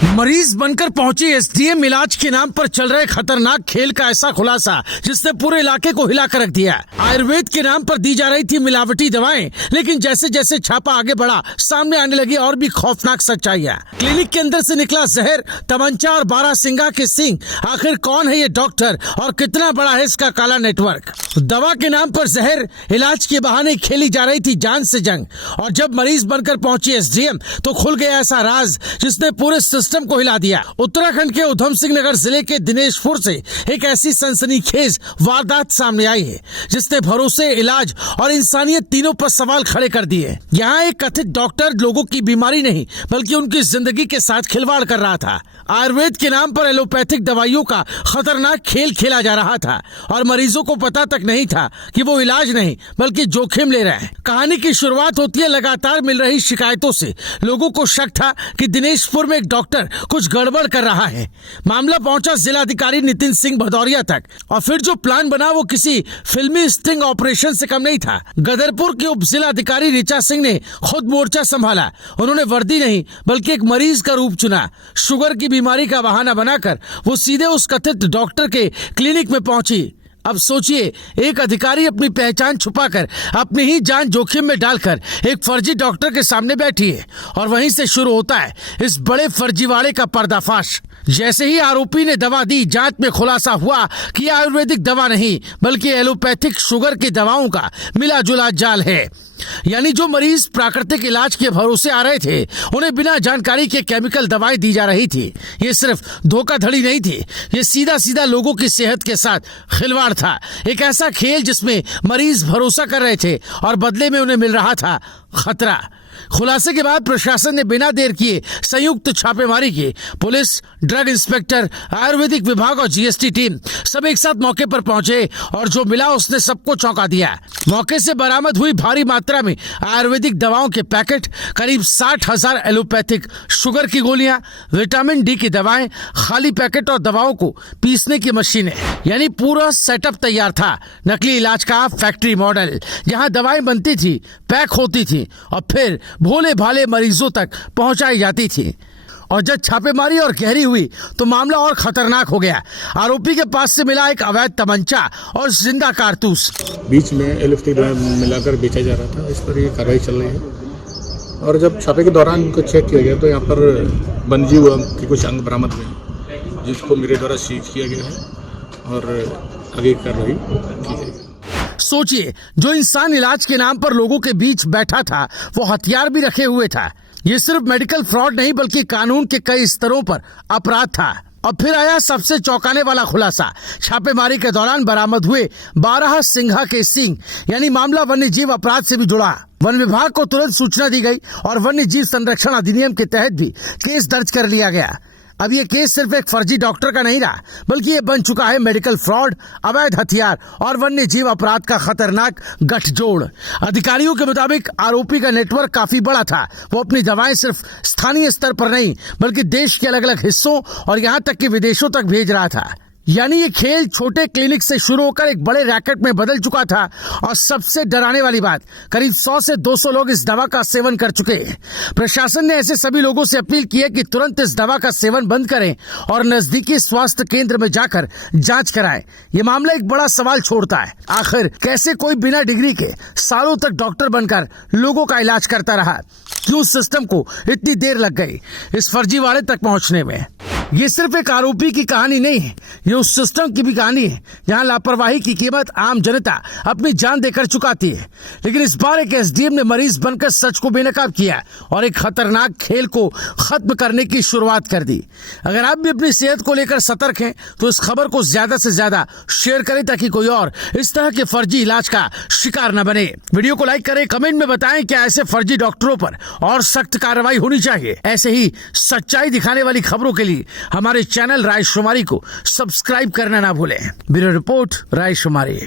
मरीज बनकर पहुंची एसडीएम, इलाज के नाम पर चल रहे खतरनाक खेल का ऐसा खुलासा जिसने पूरे इलाके को हिला कर रख दिया। आयुर्वेद के नाम पर दी जा रही थी मिलावटी दवाएं, लेकिन जैसे जैसे छापा आगे बढ़ा सामने आने लगी और भी खौफनाक सच्चाइयां। क्लिनिक के अंदर से निकला जहर, तमंचा और 12 सिंगा के सींग। आखिर कौन है ये डॉक्टर और कितना बड़ा है इसका काला नेटवर्क? दवा के नाम पर जहर, इलाज के बहाने खेली जा रही थी जान से जंग। और जब मरीज बनकर पहुंची एसडीएम तो खुल गया ऐसा राज जिसने पूरे सिस्टम को हिला दिया। उत्तराखंड के उधम सिंह नगर जिले के दिनेशपुर से एक ऐसी सनसनीखेज वारदात सामने आई है जिसने भरोसे, इलाज और इंसानियत तीनों पर सवाल खड़े कर दिए। यहाँ एक कथित डॉक्टर लोगों की बीमारी नहीं बल्कि उनकी जिंदगी के साथ खिलवाड़ कर रहा था। आयुर्वेद के नाम पर एलोपैथिक दवाइयों का खतरनाक खेल खेला जा रहा था और मरीजों को पता तक नहीं था कि वो इलाज नहीं बल्कि जोखिम ले रहे हैं। कहानी की शुरुआत होती है लगातार मिल रही शिकायतों से। लोगों को शक था कि दिनेशपुर में एक डॉक्टर कुछ गड़बड़ कर रहा है। मामला पहुंचा जिलाधिकारी नितिन सिंह भदौरिया तक और फिर जो प्लान बना वो किसी फिल्मी स्टिंग ऑपरेशन से कम नहीं था। गदरपुर के उप जिलाधिकारी ऋचा सिंह ने खुद मोर्चा संभाला। उन्होंने वर्दी नहीं बल्कि एक मरीज का रूप चुना। शुगर की बीमारी का बहाना बनाकर वो सीधे उस कथित डॉक्टर के क्लिनिक में पहुंची। अब सोचिए, एक अधिकारी अपनी पहचान छुपाकर अपनी ही जान जोखिम में डालकर एक फर्जी डॉक्टर के सामने बैठी है और वहीं से शुरू होता है इस बड़े फर्जीवाड़े का पर्दाफाश। जैसे ही आरोपी ने दवा दी, जांच में खुलासा हुआ कि आयुर्वेदिक दवा नहीं बल्कि एलोपैथिक शुगर की दवाओं का मिला जुला जाल है। यानी जो मरीज प्राकृतिक इलाज के भरोसे आ रहे थे उन्हें बिना जानकारी के केमिकल दवाएं दी जा रही थी। ये सिर्फ धोखाधड़ी नहीं थी, ये सीधा सीधा लोगों की सेहत के साथ खिलवाड़ था। एक ऐसा खेल जिसमें मरीज भरोसा कर रहे थे और बदले में उन्हें मिल रहा था खतरा। खुलासे के बाद प्रशासन ने बिना देर किए संयुक्त छापेमारी की। पुलिस, ड्रग इंस्पेक्टर, आयुर्वेदिक विभाग और जीएसटी टीम सब एक साथ मौके पर पहुंचे और जो मिला उसने सबको चौंका दिया। मौके से बरामद हुई भारी मात्रा में आयुर्वेदिक दवाओं के पैकेट, करीब 60,000 एलोपैथिक शुगर की गोलियां, विटामिन डी की दवाएं, खाली पैकेट और दवाओं को पीसने की मशीनें। यानी पूरा सेटअप तैयार था। नकली इलाज का फैक्ट्री मॉडल, जहां दवाएं बनती थी, पैक होती थी और फिर भोले भाले मरीजों तक पहुंचाई जाती थी। और जब छापेमारी और गहरी हुई तो मामला और खतरनाक हो गया। आरोपी के पास से मिला एक अवैध तमंचा और जिंदा कारतूस। बीच में एलोपैथिक दवा मिलाकर बेचा जा रहा था। इस पर ये कार्रवाई चल रही है और जब छापे के दौरान इनको चेक किया गया तो यहाँ पर वन्यजीव के कुछ अंग बरामद हुए जिसको मेरे द्वारा सीज किया गया है और आगे कार्रवाई की जाएगी। सोचिए, जो इंसान इलाज के नाम पर लोगों के बीच बैठा था वो हथियार भी रखे हुए था। ये सिर्फ मेडिकल फ्रॉड नहीं बल्कि कानून के कई स्तरों पर अपराध था। और फिर आया सबसे चौंकाने वाला खुलासा। छापेमारी के दौरान बरामद हुए 12 सिंघा के सींग, यानी मामला वन्य जीव अपराध से भी जुड़ा। वन विभाग को तुरंत सूचना दी गई और वन्य जीव संरक्षण अधिनियम के तहत भी केस दर्ज कर लिया गया। अब ये केस सिर्फ एक फर्जी डॉक्टर का नहीं रहा बल्कि ये बन चुका है मेडिकल फ्रॉड, अवैध हथियार और वन्य जीव अपराध का खतरनाक गठजोड़। अधिकारियों के मुताबिक आरोपी का नेटवर्क काफी बड़ा था। वो अपनी दवाएं सिर्फ स्थानीय स्तर पर नहीं बल्कि देश के अलग अलग हिस्सों और यहाँ तक कि विदेशों तक भेज रहा था। यानी ये खेल छोटे क्लिनिक से शुरू होकर एक बड़े रैकेट में बदल चुका था। और सबसे डराने वाली बात, करीब 100 से 200 लोग इस दवा का सेवन कर चुके हैं। प्रशासन ने ऐसे सभी लोगों से अपील की है कि तुरंत इस दवा का सेवन बंद करें और नजदीकी स्वास्थ्य केंद्र में जाकर जांच कराएं। ये मामला एक बड़ा सवाल छोड़ता है, आखिर कैसे कोई बिना डिग्री के सालों तक डॉक्टर बनकर लोगों का इलाज करता रहा? क्यों सिस्टम को इतनी देर लग गई इस फर्जीवाड़े तक पहुंचने में? ये सिर्फ एक आरोपी की कहानी नहीं है, ये उस सिस्टम की भी कहानी है जहां लापरवाही की कीमत आम जनता अपनी जान देकर चुकाती है। लेकिन इस बार एक एसडीएम ने मरीज बनकर सच को बेनकाब किया और एक खतरनाक खेल को खत्म करने की शुरुआत कर दी। अगर आप भी अपनी सेहत को लेकर सतर्क हैं तो इस खबर को ज्यादा से ज्यादा शेयर करें ताकि कोई और इस तरह के फर्जी इलाज का शिकार न बने। वीडियो को लाइक करें, कमेंट में बताएं क्या ऐसे फर्जी डॉक्टरों पर और सख्त कार्रवाई होनी चाहिए। ऐसे ही सच्चाई दिखाने वाली खबरों के लिए हमारे चैनल रायशुमारी को सब्सक्राइब करना ना भूलें। Bureau report, रायशुमारी।